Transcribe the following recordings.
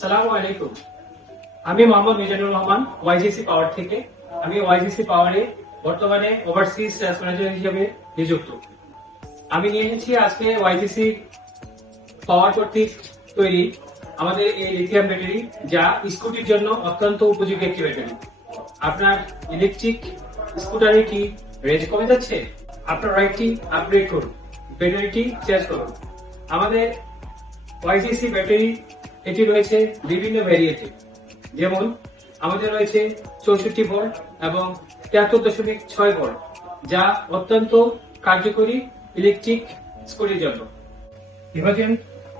সালামু আলাইকুম। আমি মোহাম্মদ মিজানুর রহমান, ওয়াইজিসি পাওয়ার থেকে। আমি ওয়াইজিসি পাওয়ারে বর্তমানে ওভারসিজ সেলস ম্যানেজার হিসেবে নিযুক্ত। আমি নিয়ে এসেছি আজকে ওয়াইজিসি পাওয়ার কর্তৃক তৈরি আমাদের এই লিথিয়াম ব্যাটারি, যা স্কুটির জন্য অত্যন্ত উপযোগী একটি ব্যাটারি। আপনার ইলেকট্রিক স্কুটারে কি রেঞ্জ কমে যাচ্ছে? আপনার রাইডটি আপগ্রেড করুন, ব্যাটারিটি চেঞ্জ করুন। আমাদের ওয়াইজিসি ব্যাটারি এটি রয়েছে বিভিন্ন ভ্যারিয়েন্টে, যেমন আমাদের রয়েছে 64 ভোল্ট এবং 73.6 ভোল্ট, যা অত্যন্ত কার্যকরী ইলেকট্রিক স্কুটির জন্য। ইভাজেন,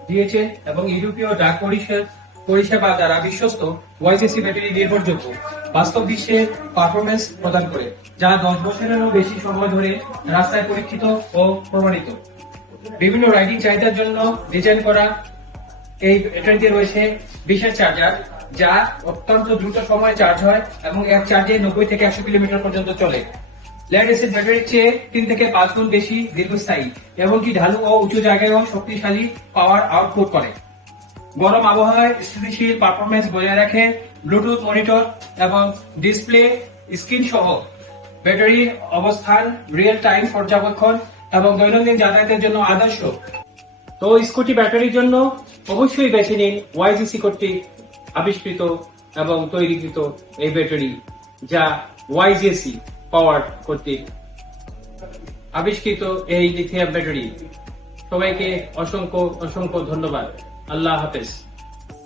ডিএচএল এবং ইউরোপীয় ডাক পরিষেবা দ্বারা বিশ্বস্ত ওয়াইজিসি ব্যাটারি নির্ভরযোগ্য বাস্তব বিশ্বের পারফরমেন্স প্রদান করে, যা 10 বছরেরও বেশি সময় ধরে রাস্তায় পরীক্ষিত ও প্রমাণিত। বিভিন্ন রাইডিং চাহিদার জন্য ডিজাইন করা এই ব্যাটারিতে রয়েছে বিশেষ চার্জার, যা অত্যন্ত দ্রুত সময়ে চার্জ হয় এবং এক চার্জে 90 থেকে 100 কিলোমিটার পর্যন্ত চলে। লেড এসিড ব্যাটারির চেয়ে 3 থেকে 5 গুণ বেশি দীর্ঘস্থায়ী, এমনকি ঢালু ও উঁচু জায়গায়ও শক্তিশালী পাওয়ার আউটপুট করে। গরম আবহাওয়ায় স্থিতিশীল পারফরমেন্স বজায় রাখে। ব্লুটুথ মনিটর এবং ডিসপ্লে স্ক্রিন সহ ব্যাটারির অবস্থান রিয়েল টাইম পর্যবেক্ষণ এবং দৈনন্দিন যাতায়াতের জন্য আদর্শ। তো স্কুটি ব্যাটারির জন্য অবশ্যই বেছে নিন ওয়াইজিসি কর্তৃক আবিষ্কৃত এবং তৈরিকৃত এই ব্যাটারি, যা ওয়াইজিসি পাওয়ার কর্তৃক আবিষ্কৃত এই লিথিয়াম ব্যাটারি। সবাইকে অসংখ্য অসংখ্য ধন্যবাদ। আল্লাহ হাফেজ।